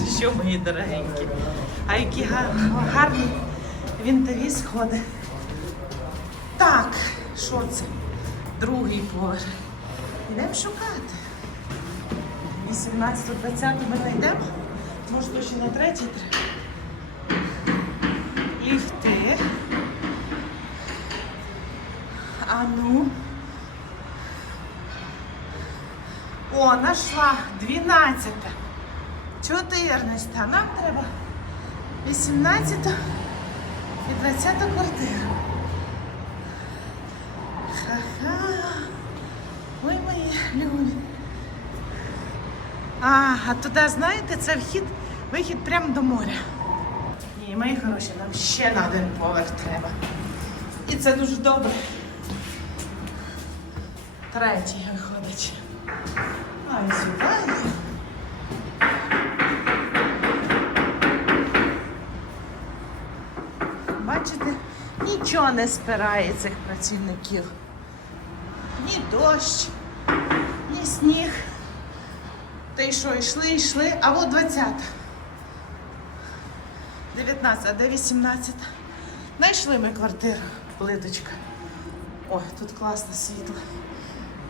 Що, мої дорогенькі? А які гар- гарні вінтові сходи. Так, що це? Другий поверх. Йдемо шукати. 18-20 ми знайдемо. Може, то ще на третій треба. Ліфти. А ну. О, нашла 12. 14. А нам треба 18 і 20 квартира. Ха-ха. Ой, мої любі. А, а туди, знаєте, це вхід, вихід прямо до моря. Ні, мої хороші, нам ще на один поверх треба. І це дуже добре. Третій виходить. Ай, сюди. Бачите, нічого не спирає цих працівників. Ні дощ, ні сніг. Та й що, йшли, йшли, а от 20. 19, а де 18? Знайшли ми квартиру, плиточка. Ой, тут класне світло.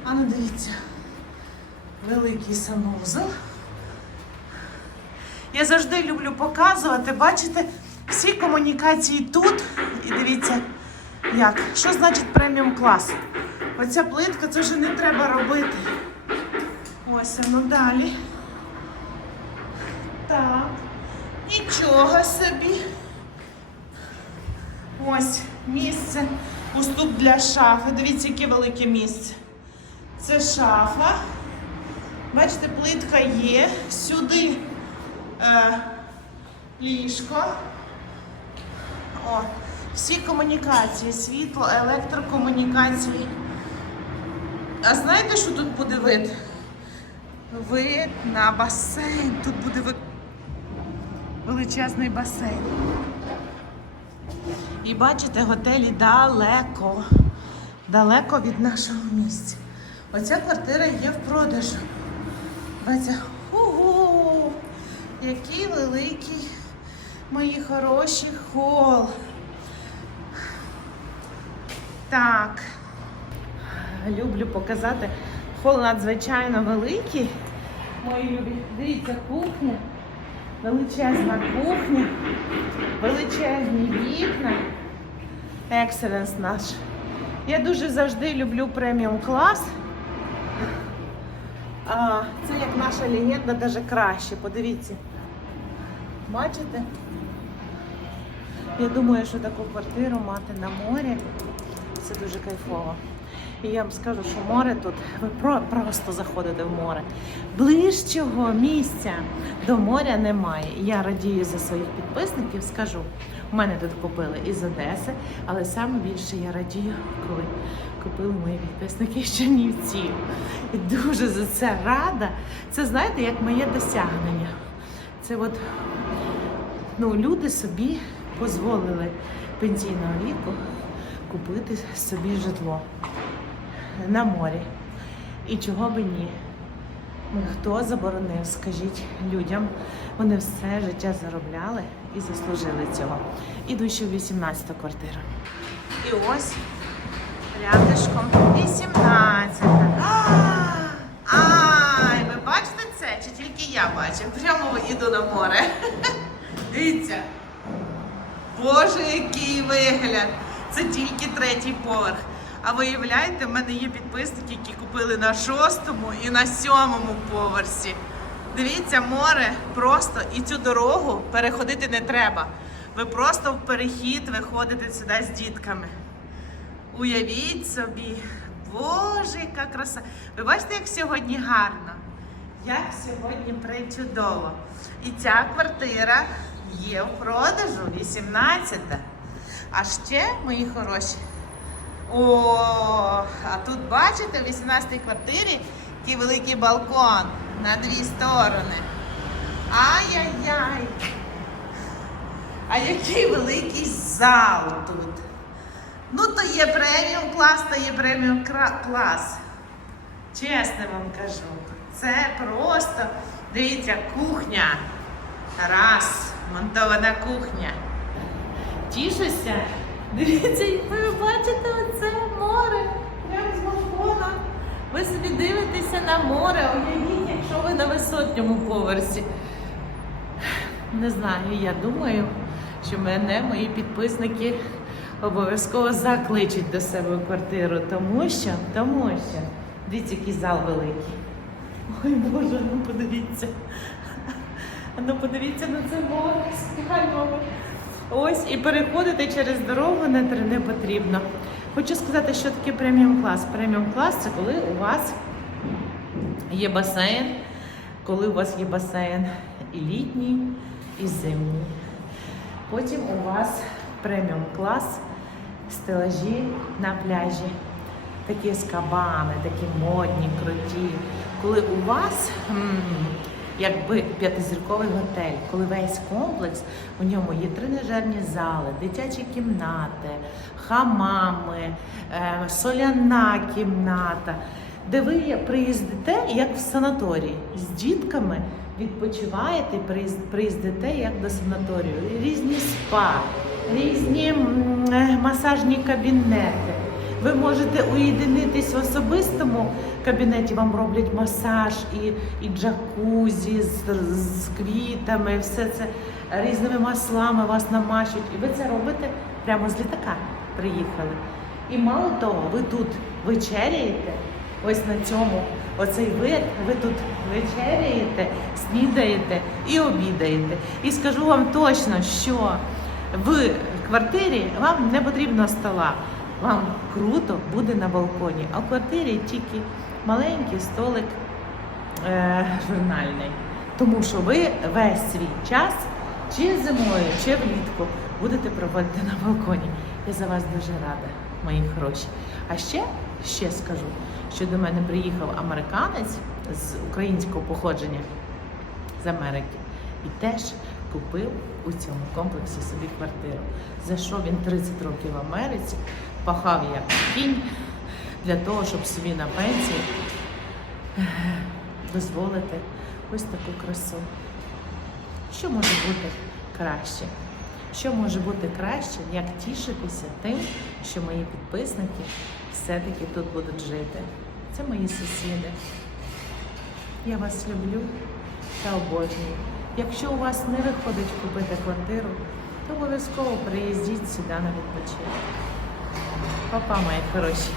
А ну дивіться, великий санузел. Я завжди люблю показувати, бачите, всі комунікації тут. І дивіться, як. Що значить преміум клас? Оця плитка це вже не треба робити. Ось воно далі. Так. Нічого собі. Ось місце. Уступ для шафи. Дивіться, яке велике місце. Це шафа. Бачите, плитка є. Сюди е, ліжко. О, всі комунікації, світло, електрокомунікації. А знаєте, що тут буде вид? Вид на басейн. Тут буде величезний басейн. І бачите, готелі далеко. Далеко від нашого місця. Оця квартира є в продажу. Бачите, який великий, мої хороші хол. Так. Люблю показати. Хол надзвичайно великий. Мої любі, дивіться, кухня. Величезна кухня, величезні вікна. Екселенс наш. Я дуже завжди люблю преміум клас. Це як наша легенда, навіть краще. Подивіться. Бачите? Я думаю, що таку квартиру мати на морі це дуже кайфово. І я вам скажу, що море тут, ви просто заходите в море. Ближчого місця до моря немає. Я радію за своїх підписників, скажу. У мене тут купили із Одеси, але саме більше я радію, коли купили мої підписники з Чернівців. І дуже за це рада. Це знаєте, як моє досягнення. Це от ну, люди собі дозволили пенсійного віку купити собі житло на морі. І чого би ні? Хто заборонив, скажіть людям, вони все життя заробляли і заслужили цього. Іду ще в 18 квартиру. І ось рядишком 18. Ай, ви бачите це? Чи тільки я бачу? Прямо йду на море. Дивіться. Боже, який вигляд! Це тільки третій поверх. А виявляєте, в мене є підписники, які купили на шостому і на сьомому поверсі. Дивіться, море просто і цю дорогу переходити не треба. Ви просто в перехід виходите сюди з дітками. Уявіть собі, Боже, яка краса! Ви бачите, як сьогодні гарно? Як сьогодні причудово. І ця квартира є в продажу 18. А ще, мої хороші. О, а тут бачите, в 18-й квартирі який великий балкон на дві сторони. Ай-яй-яй. А який великий зал тут. Ну, то є преміум клас, то є преміум клас. Чесно вам кажу. Це просто, дивіться, кухня. Тарас, монтована кухня. Тішуся. Дивіться, ви бачите оце море. Прямо з балкона. Ви собі дивитеся на море. Уявіть, якщо ви на висотньому поверсі. Не знаю, я думаю, що мене мої підписники обов'язково закличуть до себе в квартиру, тому що, тому що, дивіться, який зал великий. Ой Боже, ну подивіться. Ну подивіться на це море, співаємо. Ось і переходити через дорогу не, не потрібно. Хочу сказати, що таке преміум клас. Преміум клас це коли у вас є басейн, коли у вас є басейн і літній, і зимній. Потім у вас преміум клас, стелажі на пляжі, такі скабани, такі модні, круті. Коли у вас якби п'ятизірковий готель, коли весь комплекс, у ньому є тренажерні зали, дитячі кімнати, хамами, е, соляна кімната, де ви приїздите як в санаторій з дітками. Відпочиваєте, приїз- приїздите як до санаторію. Різні спа, різні е, масажні кабінети. Ви можете уєдинитись в особистому кабінеті, вам роблять масаж і, і джакузі з, з квітами, все це різними маслами вас намащують. І ви це робите прямо з літака. Приїхали. І мало того, ви тут вечеряєте, ось на цьому оцей вид, ви тут вечеряєте, снідаєте і обідаєте. І скажу вам точно, що в квартирі вам не потрібно стола. Вам круто буде на балконі, а в квартирі тільки маленький столик е, журнальний. Тому що ви весь свій час, чи зимою, чи влітку, будете проводити на балконі. Я за вас дуже рада, мої хороші. А ще, ще скажу, що до мене приїхав американець з українського походження з Америки і теж купив у цьому комплексі собі квартиру. За що він 30 років в Америці пахав як кінь для того, щоб собі на пенсії дозволити ось таку красу. Що може бути краще? Що може бути краще, як тішитися тим, що мої підписники все-таки тут будуть жити? Це мої сусіди. Я вас люблю та обожнюю. Якщо у вас не виходить купити квартиру, то обов'язково приїздіть сюди на відпочинок. Папа, мої хороші.